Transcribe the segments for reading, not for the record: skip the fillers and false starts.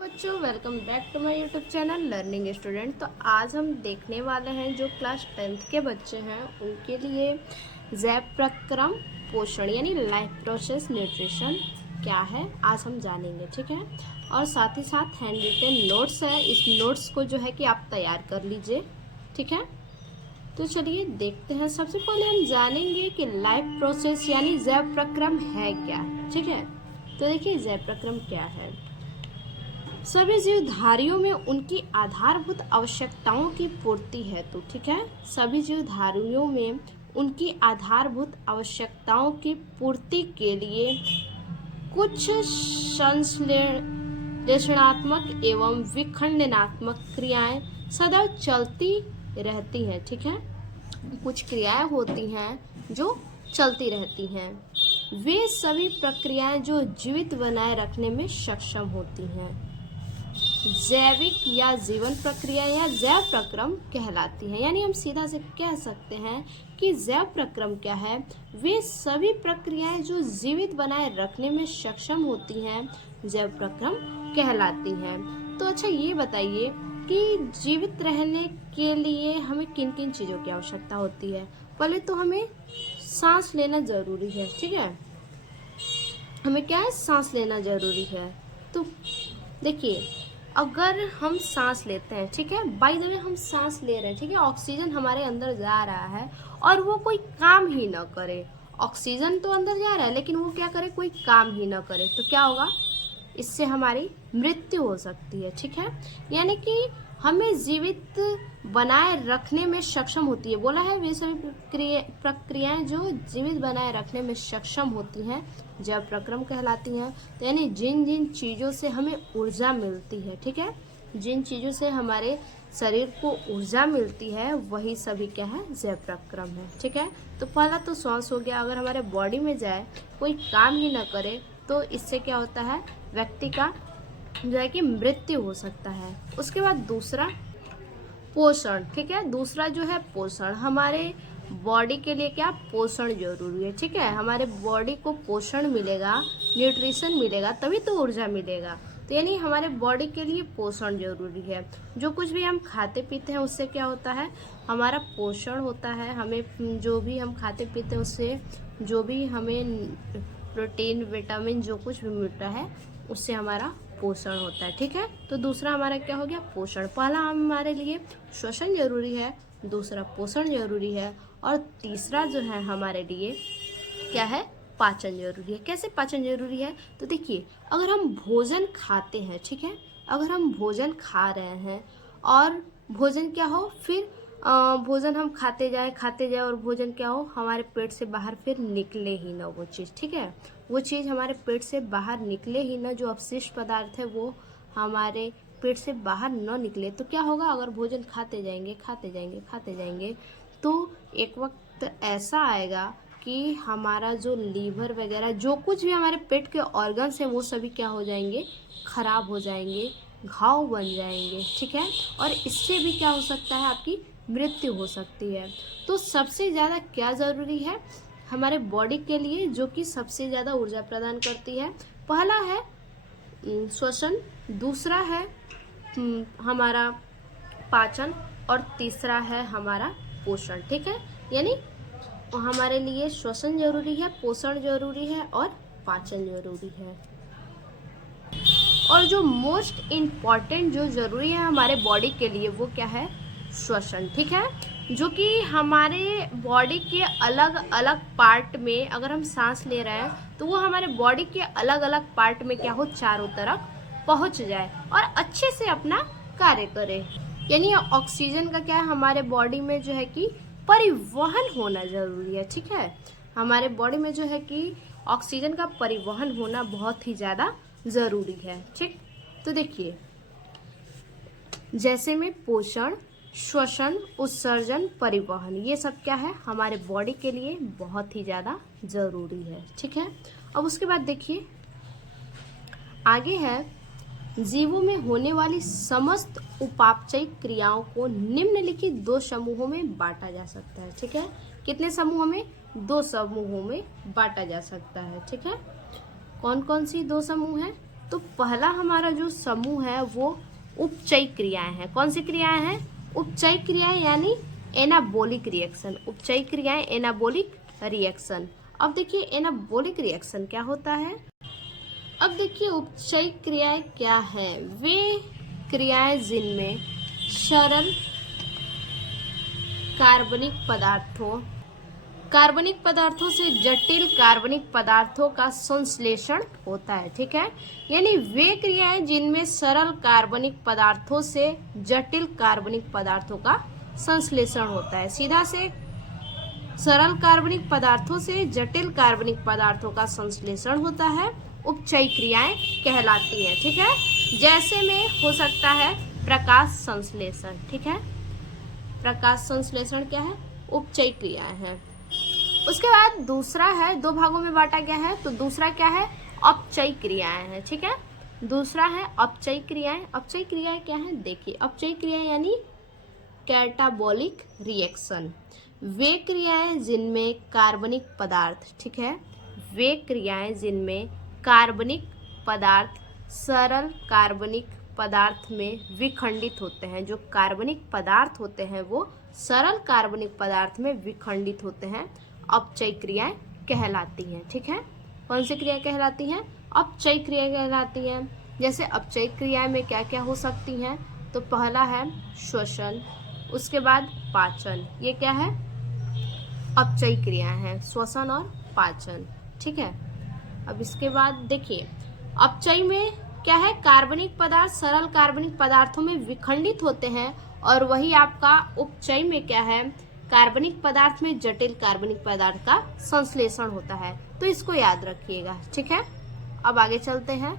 बच्चों welcome back to my YouTube channel learning student. तो आज हम देखने वाले हैं जो क्लास 10th के बच्चे हैं उनके लिए जैव प्रक्रम पोषण यानी लाइफ प्रोसेस न्यूट्रिशन क्या है आज हम जानेंगे, ठीक है। और साथ ही साथ हैंड रिटन नोट्स है, इस नोट्स को जो है कि आप तैयार कर लीजिए, ठीक है। तो चलिए देखते हैं। सबसे पहले हम जानेंगे कि लाइफ प्रोसेस यानी जैव प्रक्रम है क्या, ठीक है। तो देखिए जैव प्रक्रम क्या है। सभी जीवधारियों में उनकी आधारभूत आवश्यकताओं की पूर्ति हेतु, ठीक है, सभी जीवधारियों में उनकी आधारभूत आवश्यकताओं की पूर्ति के लिए कुछ संश्लेषणात्मक एवं विखंडनात्मक क्रियाएं सदैव चलती रहती हैं, ठीक है। कुछ क्रियाएं होती हैं जो चलती रहती हैं। वे सभी प्रक्रियाएं जो जीवित बनाए रखने में सक्षम होती हैं जैविक या जीवन प्रक्रिया या जैव प्रक्रम कहलाती है। यानी हम सीधा से कह सकते हैं कि जैव प्रक्रम क्या है, वे सभी प्रक्रियाएं जो जीवित बनाए रखने में सक्षम होती हैं जैव प्रक्रम कहलाती हैं। तो अच्छा ये बताइए कि जीवित रहने के लिए हमें किन किन चीज़ों की आवश्यकता होती है। पहले तो हमें सांस लेना जरूरी है, ठीक है। हमें क्या है, सांस लेना जरूरी है। तो देखिए अगर हम सांस लेते हैं, ठीक है, बाय द वे हम सांस ले रहे हैं, ठीक है, ऑक्सीजन हमारे अंदर जा रहा है और वो कोई काम ही ना करे, ऑक्सीजन तो अंदर जा रहा है लेकिन वो क्या करे, कोई काम ही ना करे, तो क्या होगा, इससे हमारी मृत्यु हो सकती है, ठीक है। यानी कि हमें जीवित बनाए रखने में सक्षम होती है, बोला है वे सभी प्रक्रियाएं जो जीवित बनाए रखने में सक्षम होती हैं जैव प्रक्रम कहलाती हैं। तो यानी जिन जिन चीज़ों से हमें ऊर्जा मिलती है, ठीक है, जिन चीज़ों से हमारे शरीर को ऊर्जा मिलती है वही सभी क्या है, जैव प्रक्रम है, ठीक है। तो पहला तो श्वास हो गया, अगर हमारे बॉडी में जाए कोई काम ही ना करे तो इससे क्या होता है, व्यक्ति का जो है कि मृत्यु हो सकता है। उसके बाद दूसरा पोषण, ठीक है, दूसरा जो है पोषण, हमारे बॉडी के लिए क्या पोषण जरूरी है, ठीक है। हमारे बॉडी को पोषण मिलेगा, न्यूट्रिशन मिलेगा तभी तो ऊर्जा मिलेगा। तो यानी हमारे बॉडी के लिए पोषण जरूरी है। जो कुछ भी हम खाते पीते हैं उससे क्या होता है, हमारा पोषण होता है। हमें जो भी हम खाते पीते हैं उससे जो भी हमें प्रोटीन विटामिन जो कुछ भी मिलता है उससे हमारा पोषण होता है, ठीक है। तो दूसरा हमारा क्या हो गया, पोषण। पहला हमारे लिए श्वसन जरूरी है, दूसरा पोषण जरूरी है और तीसरा जो है हमारे लिए क्या है, पाचन जरूरी है। कैसे पाचन जरूरी है, तो देखिए अगर हम भोजन खाते हैं, ठीक है, अगर हम भोजन खा रहे हैं और भोजन क्या हो, फिर भोजन हम खाते जाए और भोजन क्या हो, हमारे पेट से बाहर फिर निकले ही ना वो चीज़, ठीक है, वो चीज़ हमारे पेट से बाहर निकले ही ना, जो अपशिष्ट पदार्थ है वो हमारे पेट से बाहर न निकले तो क्या होगा, अगर भोजन खाते जाएंगे तो एक वक्त ऐसा आएगा कि हमारा जो लीवर वगैरह जो कुछ भी हमारे पेट के ऑर्गन्स हैं वो सभी क्या हो जाएंगे, खराब हो जाएंगे, घाव बन जाएंगे, ठीक है। और इससे भी क्या हो सकता है, आपकी मृत्यु हो सकती है। तो सबसे ज़्यादा क्या ज़रूरी है हमारे बॉडी के लिए, जो कि सबसे ज़्यादा ऊर्जा प्रदान करती है, पहला है श्वसन, दूसरा है हमारा पाचन और तीसरा है हमारा पोषण, ठीक है। यानी हमारे लिए श्वसन जरूरी है, पोषण जरूरी है और पाचन जरूरी है। और जो मोस्ट इम्पॉर्टेंट जो जरूरी है हमारे बॉडी के लिए वो क्या है, श्वसन, ठीक है, जो कि हमारे बॉडी के अलग अलग पार्ट में अगर हम सांस ले रहे हैं तो वो हमारे बॉडी के अलग अलग पार्ट में क्या हो, चारों तरफ पहुंच जाए और अच्छे से अपना कार्य करे। यानी ऑक्सीजन का क्या है, हमारे बॉडी में जो है कि परिवहन होना जरूरी है, ठीक है। हमारे बॉडी में जो है कि ऑक्सीजन का परिवहन होना बहुत ही ज़्यादा ज़रूरी है, ठीक। तो देखिए जैसे में पोषण, श्वसन, उत्सर्जन, परिवहन, ये सब क्या है हमारे बॉडी के लिए बहुत ही ज़्यादा ज़रूरी है, ठीक है। अब उसके बाद देखिए आगे है, जीवों में होने वाली समस्त उपापचयिक क्रियाओं को निम्नलिखित दो समूहों में बांटा जा सकता है, ठीक है। कितने समूहों में, दो समूहों में बांटा जा सकता है, ठीक है। कौन कौन सी दो समूह हैं, तो पहला हमारा जो समूह है वो उपचयी क्रियाएं हैं। कौन सी क्रियाएं हैं? उपचयी क्रियाएं यानी एनाबॉलिक रिएक्शन। उपचयी क्रियाएं एनाबॉलिक रिएक्शन। अब देखिए एनाबॉलिक रिएक्शन क्या होता है। अब देखिए उपचयी क्रियाएं क्या है। वे क्रियाएं जिनमें सरल कार्बनिक पदार्थों से जटिल कार्बनिक पदार्थों का संश्लेषण होता है। ठीक है, यानी वे क्रियाएं जिनमें सरल कार्बनिक पदार्थों से जटिल कार्बनिक पदार्थों का संश्लेषण होता है। सीधा से सरल कार्बनिक पदार्थों से जटिल कार्बनिक पदार्थों का संश्लेषण होता है, उपचयी क्रियाएं कहलाती हैं। ठीक है, जैसे में हो सकता है प्रकाश संश्लेषण। ठीक है, प्रकाश संश्लेषण क्या है? उपचयी क्रियाएं हैं। उसके बाद दूसरा है, दो भागों में बांटा गया है, तो दूसरा क्या है? अपचयी क्रियाएं हैं। ठीक है, दूसरा है अपचयी क्रियाएं। अपचयी क्रियाएं क्या है? देखिए अपचयी क्रियाएं यानी कैटाबॉलिक रिएक्शन। वे क्रियाएं जिनमें कार्बनिक पदार्थ, ठीक है, वे क्रियाएं जिनमें कार्बनिक पदार्थ सरल कार्बनिक पदार्थ में विखंडित होते हैं। जो कार्बनिक पदार्थ होते हैं वो सरल कार्बनिक पदार्थ में विखंडित होते हैं, अपचयी क्रियाएं कहलाती हैं। ठीक है, कौन सी क्रिया कहलाती हैं? अपचयी क्रिया कहलाती हैं। जैसे अपचयी क्रिया में क्या क्या हो सकती हैं? तो पहला है श्वसन, उसके बाद पाचन। ये क्या है? अपचयी क्रिया है, श्वसन और पाचन। ठीक है, अब इसके बाद देखिए अपचयी में क्या है? कार्बनिक पदार्थ सरल कार्बनिक पदार्थों में विखंडित होते हैं, और वही आपका उपचयी में क्या है? कार्बनिक पदार्थ में जटिल कार्बनिक पदार्थ का संश्लेषण होता है। तो इसको याद रखिएगा। ठीक है, अब आगे चलते हैं।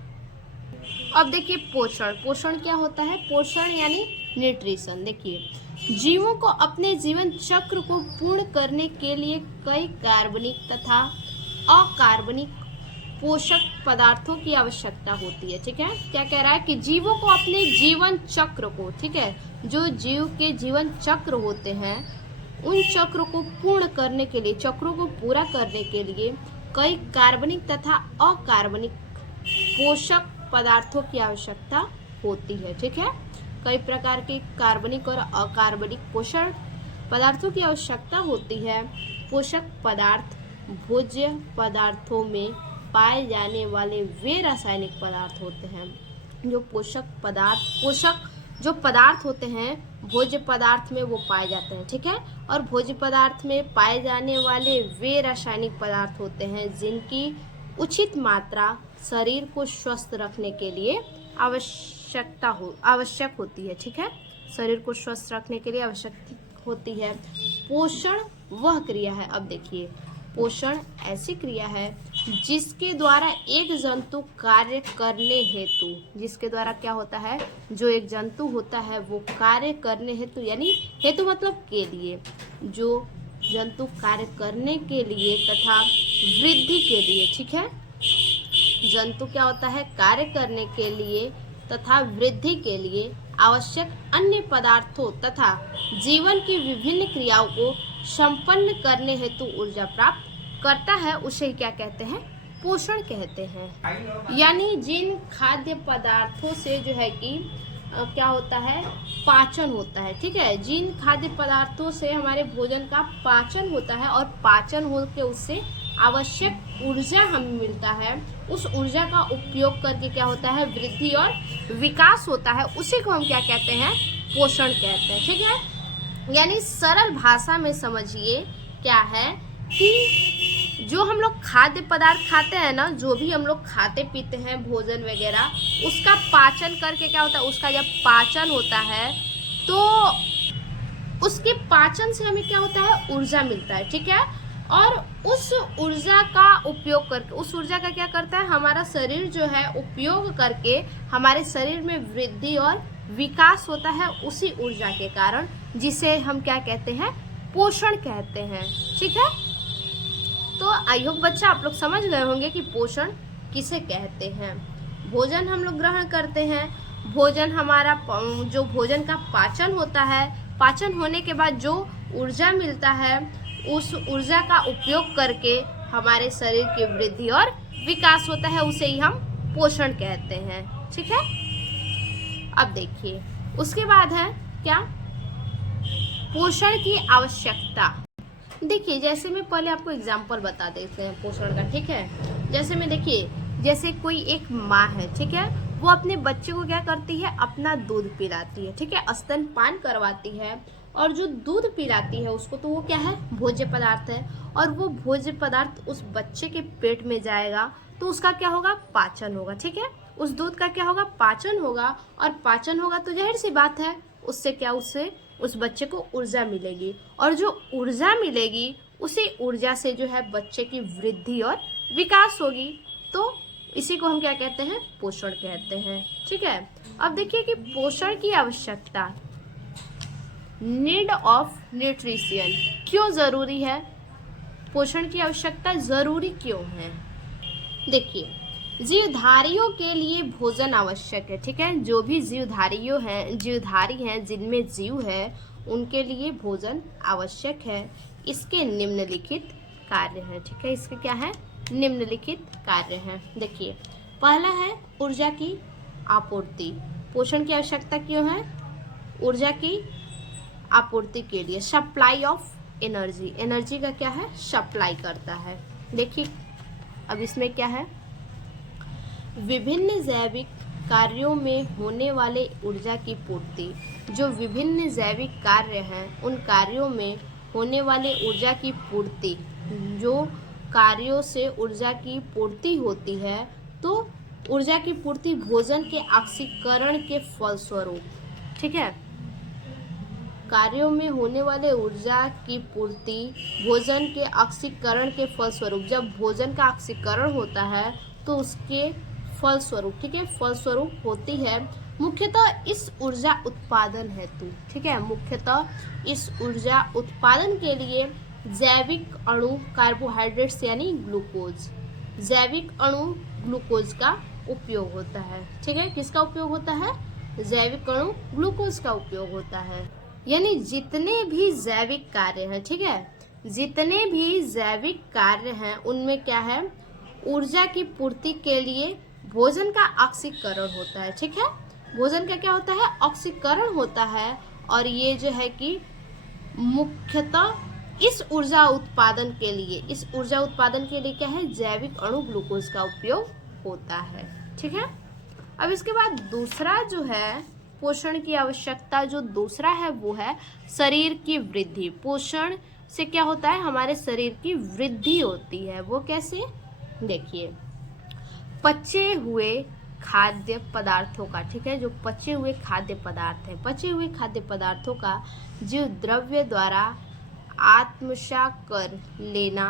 अब देखिए पोषण। पोषण क्या होता है? पोषण यानी न्यूट्रिशन। देखिए जीवों को अपने जीवन चक्र को पूर्ण करने के लिए कई कार्बनिक तथा अकार्बनिक पोषक पदार्थों की आवश्यकता होती है। ठीक है, क्या कह रहा है कि जीवों को अपने जीवन चक्र को, ठीक है, जो जीव के जीवन चक्र होते हैं उन चक्र को पूर्ण करने के लिए, चक्रों को पूरा करने के लिए कई कार्बनिक तथा अकार्बनिक पोषक पदार्थों की आवश्यकता होती है। ठीक है, कई प्रकार के कार्बनिक और अकार्बनिक पोषक पदार्थों की आवश्यकता होती है। पोषक पदार्थ भोज्य पदार्थों में पाए जाने वाले वे रासायनिक पदार्थ होते हैं। जो पोषक जो पदार्थ होते हैं भोज्य पदार्थ में वो पाए जाते हैं। ठीक है, और भोज्य पदार्थ में पाए जाने वाले वे रासायनिक पदार्थ होते हैं जिनकी उचित मात्रा शरीर को स्वस्थ रखने के लिए आवश्यक होती है। ठीक है, शरीर को स्वस्थ रखने के लिए आवश्यक होती है। पोषण वह क्रिया है, अब देखिए पोषण ऐसी क्रिया है जिसके द्वारा एक जंतु कार्य करने हेतु, जिसके द्वारा क्या होता है, जो एक जंतु होता है वो कार्य करने हेतु, यानी हेतु मतलब के लिए, जो जंतु कार्य करने के लिए तथा वृद्धि के लिए, ठीक है, जंतु क्या होता है, कार्य करने के लिए तथा वृद्धि के लिए आवश्यक अन्य पदार्थों तथा जीवन की विभिन्न क्रियाओं को संपन्न करने हेतु ऊर्जा प्राप्त करता है, उसे क्या कहते हैं, पोषण कहते हैं। यानी जिन खाद्य पदार्थों से जो है कि क्या होता है, पाचन होता है। ठीक है, जिन खाद्य पदार्थों से हमारे भोजन का पाचन होता है और पाचन हो के उससे आवश्यक ऊर्जा हमें मिलता है, उस ऊर्जा का उपयोग करके क्या होता है, वृद्धि और विकास होता है, उसी को हम क्या कहते हैं, पोषण कहते हैं। ठीक है, यानी सरल भाषा में समझिए क्या है कि जो हम लोग खाद्य पदार्थ खाते हैं ना, जो भी हम लोग खाते पीते हैं भोजन वगैरह, उसका पाचन करके क्या होता है, उसका जब पाचन होता है तो उसके पाचन से हमें क्या होता है, ऊर्जा मिलता है। ठीक है, और उस ऊर्जा का उपयोग करके, उस ऊर्जा का क्या करता है, हमारा शरीर जो है उपयोग करके हमारे शरीर में वृद्धि और विकास होता है उसी ऊर्जा के कारण, जिसे हम क्या कहते हैं, पोषण कहते हैं। ठीक है, तो आई होप बच्चा आप लोग समझ गए होंगे कि पोषण किसे कहते हैं। भोजन हम लोग ग्रहण करते हैं, भोजन हमारा जो भोजन का पाचन होता है, पाचन होने के बाद जो ऊर्जा मिलता है, उस ऊर्जा का उपयोग करके हमारे शरीर की वृद्धि और विकास होता है, उसे ही हम पोषण कहते हैं। ठीक है, अब देखिए उसके बाद है क्या, पोषण की आवश्यकता। देखिए जैसे मैं पहले आपको एग्जांपल बता देते हैं पोषण का। ठीक है, जैसे में देखिए, जैसे कोई एक माँ है, ठीक है, वो अपने बच्चे को क्या करती है, अपना दूध पिलाती है। ठीक है, स्तनपान करवाती है, और जो दूध पिलाती है उसको, तो वो क्या है, भोज्य पदार्थ है, और वो भोज्य पदार्थ उस बच्चे के पेट में जाएगा तो उसका क्या होगा, पाचन होगा। ठीक है, उस दूध का क्या होगा, पाचन होगा, और पाचन होगा तो जाहिर सी बात है उससे क्या, उससे उस बच्चे को ऊर्जा मिलेगी, और जो ऊर्जा मिलेगी उसी ऊर्जा से जो है बच्चे की वृद्धि और विकास होगी। तो इसी को हम क्या कहते हैं, पोषण कहते हैं। ठीक है, अब देखिए कि पोषण की आवश्यकता, नीड ऑफ न्यूट्रिशन, क्यों जरूरी है, पोषण की आवश्यकता जरूरी क्यों है। देखिए जीवधारियों के लिए भोजन आवश्यक है। ठीक है, जो भी जीवधारी हैं, जिनमें जीव है, उनके लिए भोजन आवश्यक है। इसके निम्नलिखित कार्य हैं। ठीक है, इसके क्या है, निम्नलिखित कार्य हैं। देखिए पहला है ऊर्जा की आपूर्ति। पोषण की आवश्यकता क्यों है, ऊर्जा की आपूर्ति के लिए, सप्लाई ऑफ एनर्जी, एनर्जी का क्या है, सप्लाई करता है। देखिए अब इसमें क्या है, विभिन्न जैविक कार्यों में होने वाले ऊर्जा की पूर्ति। जो विभिन्न जैविक कार्य हैं उन कार्यों में होने वाले ऊर्जा की पूर्ति, जो कार्यों से ऊर्जा की पूर्ति होती है, तो ऊर्जा की पूर्ति भोजन के ऑक्सीकरण के फलस्वरूप। ठीक है, कार्यों में होने वाले ऊर्जा की पूर्ति भोजन के ऑक्सीकरण के फलस्वरूप, जब भोजन का ऑक्सीकरण होता है तो उसके फलस्वरूप, ठीक है, फलस्वरूप होती है। मुख्यतः इस ऊर्जा उत्पादन हेतु, ठीक है, मुख्यतः इस ऊर्जा उत्पादन के लिए जैविक अणु कार्बोहाइड्रेट्स यानी ग्लूकोज, जैविक अणु ग्लूकोज का उपयोग होता है। ठीक है, किसका उपयोग होता है, जैविक अणु ग्लूकोज का उपयोग होता है। यानी जितने भी जैविक कार्य हैं, ठीक है, जितने भी जैविक कार्य हैं उनमें क्या है, ऊर्जा की पूर्ति के लिए भोजन का ऑक्सीकरण होता है। ठीक है, भोजन का क्या होता है, ऑक्सीकरण होता है, और ये जो है कि मुख्यतः इस ऊर्जा उत्पादन के लिए, इस ऊर्जा उत्पादन के लिए क्या है, जैविक अणु ग्लूकोज का उपयोग होता है। ठीक है, अब इसके बाद दूसरा जो है पोषण की आवश्यकता, जो दूसरा है वो है शरीर की वृद्धि। पोषण से क्या होता है, हमारे शरीर की वृद्धि होती है। वो कैसे, देखिए पचे हुए खाद्य पदार्थों का, ठीक है, जो पचे हुए खाद्य पदार्थ है, पचे हुए खाद्य पदार्थों का जीव द्रव्य द्वारा आत्मसात कर लेना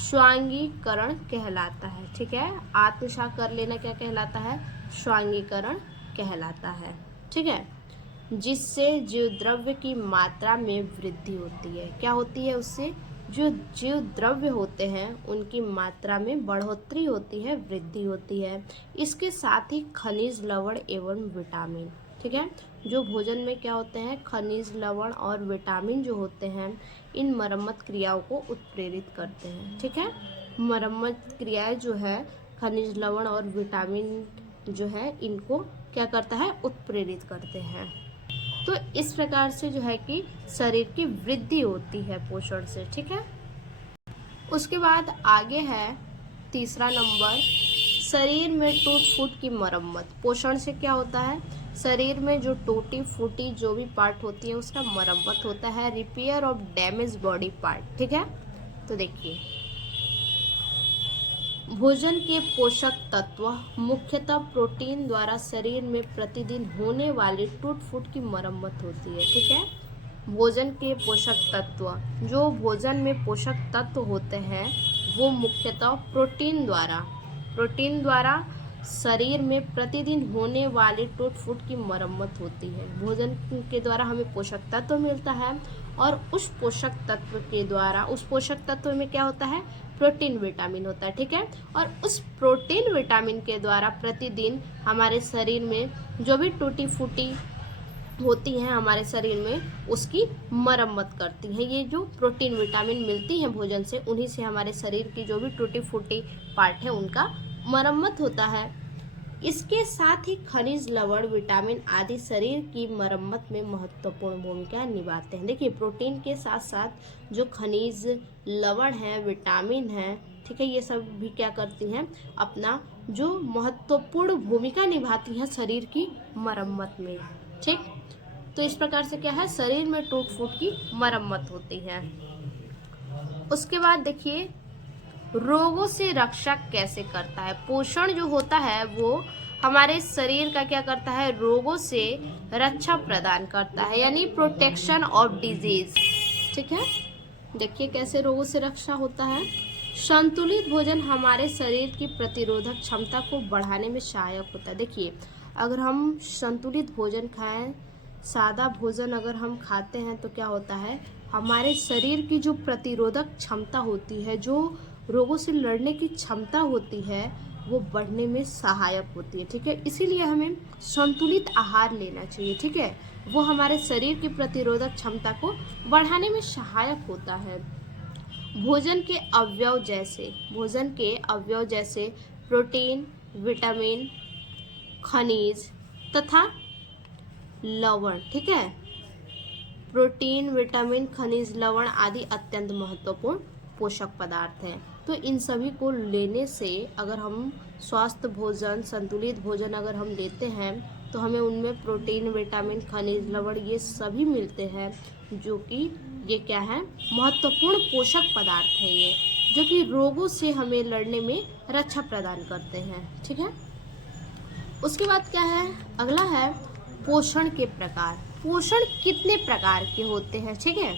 स्वांगीकरण कहलाता है। ठीक है, आत्मसात कर लेना क्या कहलाता है, स्वांगीकरण कहलाता है। ठीक है, जिससे जीव द्रव्य की मात्रा में वृद्धि होती है। क्या होती है, उससे जो जीव द्रव्य होते हैं उनकी मात्रा में बढ़ोतरी होती है, वृद्धि होती है। इसके साथ ही खनिज, लवण एवं विटामिन, ठीक है, जो भोजन में क्या होते हैं, खनिज, लवण और विटामिन जो होते हैं, इन मरम्मत क्रियाओं को उत्प्रेरित करते हैं। ठीक है, मरम्मत क्रियाएं जो है, खनिज, लवण और विटामिन जो है, इनको क्या करता है, उत्प्रेरित करते हैं। तो इस प्रकार से जो है कि शरीर की वृद्धि होती है पोषण से। ठीक है, उसके बाद आगे है तीसरा नंबर, शरीर में टूट फूट की मरम्मत। पोषण से क्या होता है, शरीर में जो टूटी फूटी जो भी पार्ट होती है उसका मरम्मत होता है, repair of damage body part. ठीक है, तो देखिए भोजन के पोषक तत्व मुख्यतः प्रोटीन द्वारा शरीर में प्रतिदिन होने वाली टूट फूट की मरम्मत होती है। ठीक है, भोजन के पोषक तत्व, जो भोजन में पोषक तत्व होते हैं वो मुख्यतः प्रोटीन द्वारा शरीर में प्रतिदिन होने वाली टूट फूट की मरम्मत होती है। भोजन के द्वारा हमें पोषक तत्व मिलता है, और उस पोषक तत्व के द्वारा, उस पोषक तत्व में क्या होता है, प्रोटीन, विटामिन होता है। ठीक है, और उस प्रोटीन विटामिन के द्वारा प्रतिदिन हमारे शरीर में जो भी टूटी फूटी होती हैं हमारे शरीर में, उसकी मरम्मत करती हैं। ये जो प्रोटीन विटामिन मिलती हैं भोजन से, उन्हीं से हमारे शरीर की जो भी टूटी फूटी पार्ट है उनका मरम्मत होता है। इसके साथ ही खनिज, लवण, विटामिन आदि शरीर की मरम्मत में महत्वपूर्ण भूमिका निभाते हैं। देखिए प्रोटीन के साथ साथ जो खनिज, लवण है, विटामिन है, ठीक है, ये सब भी क्या करती हैं, अपना जो महत्वपूर्ण भूमिका निभाती हैं शरीर की मरम्मत में। ठीक, तो इस प्रकार से क्या है, शरीर में टूट फूट की मरम्मत होती है। उसके बाद देखिए रोगों से रक्षा कैसे करता है। पोषण जो होता है वो हमारे शरीर का क्या करता है, रोगों से रक्षा प्रदान करता है, यानी प्रोटेक्शन ऑफ डिजीज। ठीक है, देखिए कैसे रोगों से रक्षा होता है। संतुलित भोजन हमारे शरीर की प्रतिरोधक क्षमता को बढ़ाने में सहायक होता है। देखिए अगर हम संतुलित भोजन खाएं, सादा भोजन अगर हम खाते हैं तो क्या होता है, हमारे शरीर की जो प्रतिरोधक क्षमता होती है, जो रोगों से लड़ने की क्षमता होती है, वो बढ़ने में सहायक होती है। ठीक है, इसीलिए हमें संतुलित आहार लेना चाहिए। ठीक है, वो हमारे शरीर की प्रतिरोधक क्षमता को बढ़ाने में सहायक होता है। भोजन के अवयव जैसे प्रोटीन, विटामिन, खनिज तथा लवण, ठीक है, प्रोटीन, विटामिन, खनिज, लवण आदि अत्यंत महत्वपूर्ण पोषक पदार्थ हैं। तो इन सभी को लेने से अगर हम स्वस्थ भोजन, संतुलित भोजन अगर हम लेते हैं तो हमें उनमें प्रोटीन, विटामिन, खनिज, लवण ये सभी मिलते हैं, जो कि ये क्या है, महत्वपूर्ण पोषक पदार्थ हैं ये, जो कि रोगों से हमें लड़ने में रक्षा प्रदान करते हैं। ठीक है, उसके बाद क्या है, अगला है पोषण के प्रकार। पोषण कितने प्रकार के होते हैं। ठीक है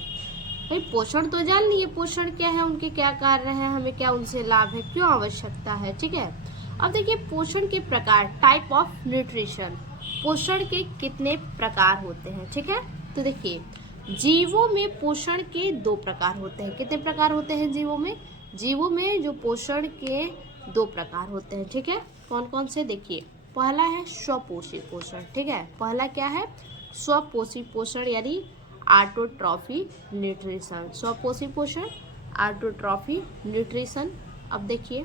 भाई, पोषण तो जान लिए, पोषण क्या है, उनके क्या कार्य हैं, हमें क्या उनसे लाभ है, क्यों आवश्यकता है। ठीक है, अब देखिए पोषण के प्रकार, टाइप ऑफ न्यूट्रिशन, पोषण के कितने प्रकार होते हैं। ठीक है, तो देखिए जीवों में पोषण के 2 प्रकार होते हैं। कितने प्रकार होते हैं जीवों में, जीवों में जो पोषण के 2 प्रकार होते हैं। ठीक है, कौन कौन से, देखिए पहला है स्वपोषी पोषण। ठीक है, पहला क्या है, स्वपोषी पोषण यानी ऑटोट्रॉफी न्यूट्रिशन। स्वपोषी पोषण, ऑटोट्रॉफी न्यूट्रिशन। अब देखिए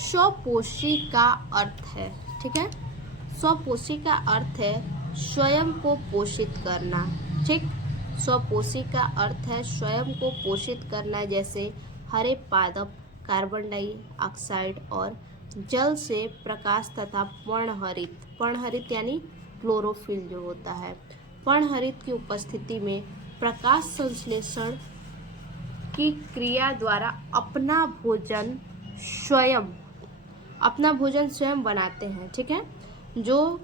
स्वपोषी का अर्थ है, ठीक है, स्वपोषी का अर्थ है स्वयं को पोषित करना। ठीक, स्वपोषी का अर्थ है स्वयं को पोषित करना, जैसे हरे पादप, कार्बन डाइऑक्साइड और जल से प्रकाश तथा पर्णहरित, पर्णहरित यानी क्लोरोफिल जो होता है, पर्णहरित की उपस्थिति में प्रकाश संश्लेषण की क्रिया द्वारा अपना भोजन स्वयं बनाते हैं। ठीक है, जो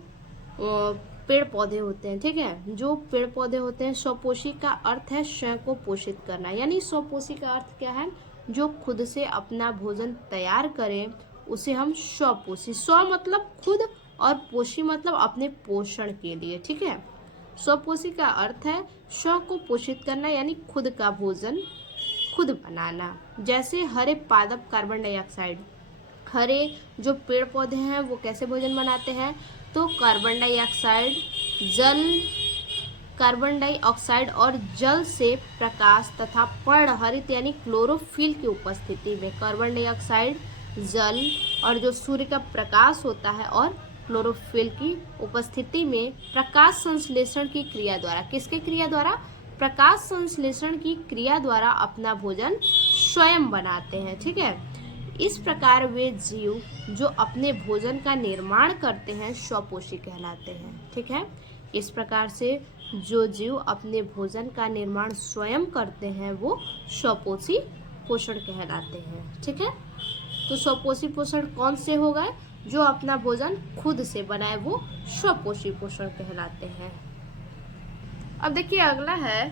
पेड़ पौधे होते हैं, ठीक है, जो पेड़ पौधे होते हैं। स्वपोषी का अर्थ है स्वयं को पोषित करना, यानी स्वपोषी का अर्थ क्या है, जो खुद से अपना भोजन तैयार करें उसे हम स्वपोषी, स्व मतलब खुद और पोषी मतलब अपने पोषण के लिए। ठीक है, स्वपोषी का अर्थ है स्व को पोषित करना, यानी खुद का भोजन खुद बनाना। जैसे हरे पादप, कार्बन डाइऑक्साइड, हरे जो पेड़ पौधे हैं वो कैसे भोजन बनाते हैं, तो कार्बन डाइऑक्साइड और जल से प्रकाश तथा पर्णहरित यानी क्लोरोफिल की उपस्थिति में, कार्बन डाइऑक्साइड, जल और जो सूर्य का प्रकाश होता है और क्लोरोफिल की उपस्थिति में प्रकाश संश्लेषण की क्रिया द्वारा, किसके क्रिया द्वारा, प्रकाश संश्लेषण की क्रिया द्वारा अपना भोजन स्वयं बनाते हैं। ठीक है, इस प्रकार वे जीव जो अपने भोजन का निर्माण करते हैं स्वपोषी कहलाते हैं। ठीक है, इस प्रकार से जो जीव अपने भोजन का निर्माण स्वयं करते हैं वो स्वपोषी पोषण कहलाते हैं। ठीक है, तो स्वपोषी पोषण कौन से हो गए, जो अपना भोजन खुद से बनाए वो स्वपोषी पोषण कहलाते हैं। अब देखिए अगला है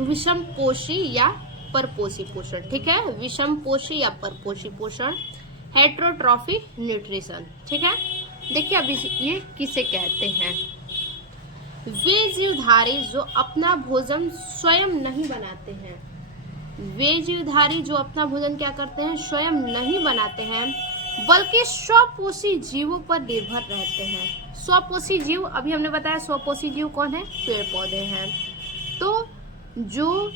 विषमपोषी या परपोषी पोषण। ठीक है, विषमपोषी या परपोषी पोषण, हेटेरोट्रॉफी न्यूट्रिशन। ठीक है, देखिए अभी ये किसे कहते हैं, वे जीवधारी जो अपना भोजन स्वयं नहीं बनाते हैं, वे जीवधारी जो अपना भोजन क्या करते हैं, स्वयं नहीं बनाते हैं, बल्कि स्वपोषी जीवों पर निर्भर रहते हैं। स्वपोषी जीव, अभी हमने बताया स्वपोषी जीव कौन है, पेड़ पौधे हैं। तो जो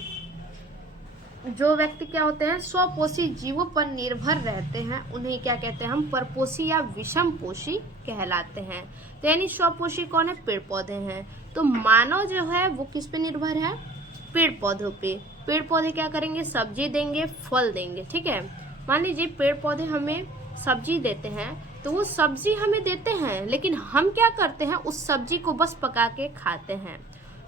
जो व्यक्ति क्या होते हैं, स्वपोषी जीवों पर निर्भर रहते हैं, उन्हें क्या कहते हैं हम, परपोषी या विषम पोषी कहलाते हैं। तो यानी स्वपोषी कौन है, पेड़ पौधे हैं। तो मानव जो है वो किस पे निर्भर है, पेड़ पौधों पे। पेड़ पौधे क्या करेंगे, सब्जी देंगे, फल देंगे, ठीक है। मान लीजिए पेड़ पौधे हमें सब्जी देते हैं, तो वो सब्जी हमें देते हैं, लेकिन हम क्या करते हैं, उस सब्जी को बस पका के खाते हैं।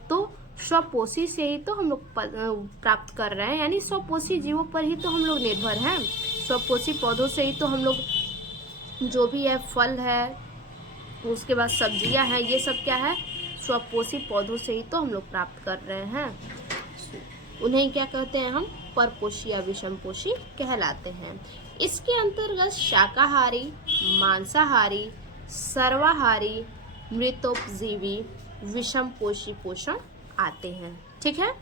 तो स्वपोषी से ही तो हम लोग प्राप्त कर रहे हैं, यानी स्वपोषी जीवों पर ही तो हम लोग निर्भर हैं। स्वपोषी पौधों से ही तो हम लोग जो भी है, फल है, उसके बाद सब्जियां हैं, ये सब क्या है, स्वपोषी पौधों से ही तो हम लोग प्राप्त कर रहे हैं। उन्हें क्या कहते हैं हम, परपोषी या विषमपोषी कहलाते हैं। इसके अंतर्गत शाकाहारी, मांसाहारी, सर्वाहारी, मृतोपजीवी, विषमपोषी पोषण आते हैं, ठीक है।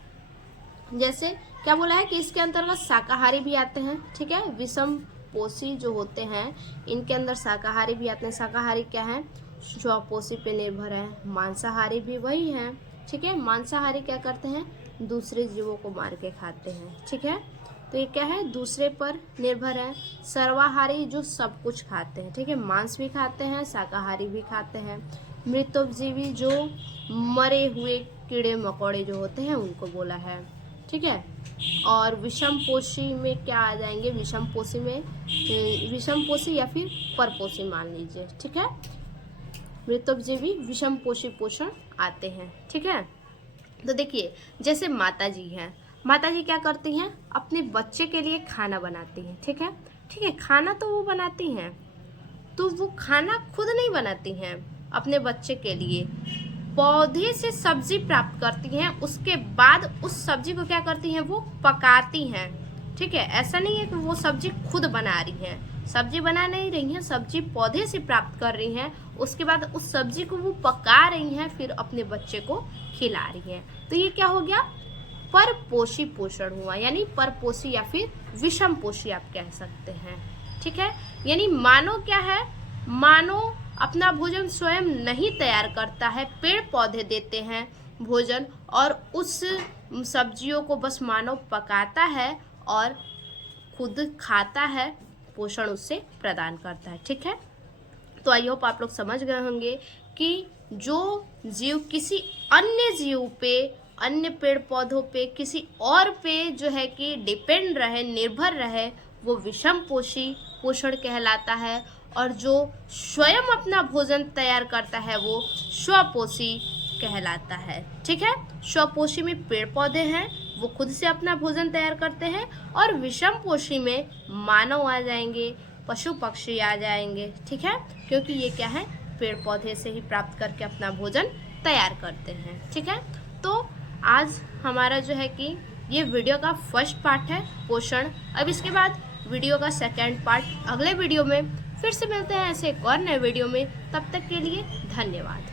जैसे क्या बोला है कि इसके अंतर्गत शाकाहारी भी आते हैं, ठीक है। विषमपोषी जो होते हैं इनके अंदर शाकाहारी भी आते हैं। शाकाहारी क्या है, स्वपोषी पे निर्भर है। मांसाहारी भी वही है, ठीक है। मांसाहारी क्या करते हैं, दूसरे जीवों को मार के खाते हैं, ठीक है। तो ये क्या है, दूसरे पर निर्भर है। सर्वाहारी जो सब कुछ खाते हैं, ठीक है, मांस भी खाते हैं, शाकाहारी भी खाते हैं। मृतोपजीवी जो मरे हुए कीड़े मकोड़े जो होते हैं उनको बोला है, ठीक है। और विषमपोषी में क्या आ जाएंगे, विषमपोषी में विषमपोषी या फिर परपोषी मान लीजिए, ठीक है। मृतोपजीवी विषमपोषी पोषण आते हैं, ठीक है। तो देखिए जैसे माता जी हैं, माता जी क्या करती हैं, अपने बच्चे के लिए खाना बनाती हैं, ठीक है, ठीक है। खाना तो वो बनाती हैं, तो वो खाना खुद नहीं बनाती हैं अपने बच्चे के लिए, पौधे से सब्जी प्राप्त करती हैं, उसके बाद उस सब्जी को क्या करती हैं, वो पकाती हैं, ठीक है। ऐसा नहीं है कि वो सब्जी खुद बना रही हैं, सब्जी बना नहीं रही हैं, सब्जी पौधे से प्राप्त कर रही हैं, उसके बाद उस सब्जी को वो पका रही हैं, फिर अपने बच्चे को खिला रही हैं। तो ये क्या हो गया, परपोषी पोषण हुआ, यानी परपोषी या फिर विषमपोषी आप कह सकते हैं, ठीक है। यानी मानव क्या है, मानव अपना भोजन स्वयं नहीं तैयार करता है, पेड़ पौधे देते हैं भोजन, और उस सब्जियों को बस मानव पकाता है और खुद खाता है, पोषण उससे प्रदान करता है, ठीक है। तो आई होप आप लोग समझ गए होंगे कि जो जीव किसी अन्य जीव पे, अन्य पेड़ पौधों पे, किसी और पे जो है कि डिपेंड रहे, निर्भर रहे, वो विषमपोषी पोषण कहलाता है। और जो स्वयं अपना भोजन तैयार करता है वो स्वपोषी कहलाता है, ठीक है। स्वपोषी में पेड़ पौधे हैं, वो खुद से अपना भोजन तैयार करते हैं, और विषमपोषी में मानव आ जाएंगे, पशु पक्षी आ जाएंगे, ठीक है, क्योंकि ये क्या है, पेड़ पौधे से ही प्राप्त करके अपना भोजन तैयार करते हैं, ठीक है। तो आज हमारा जो है कि ये वीडियो का फर्स्ट पार्ट है पोषण। अब इसके बाद वीडियो का सेकंड पार्ट अगले वीडियो में फिर से मिलते हैं ऐसे एक और नए वीडियो में। तब तक के लिए धन्यवाद।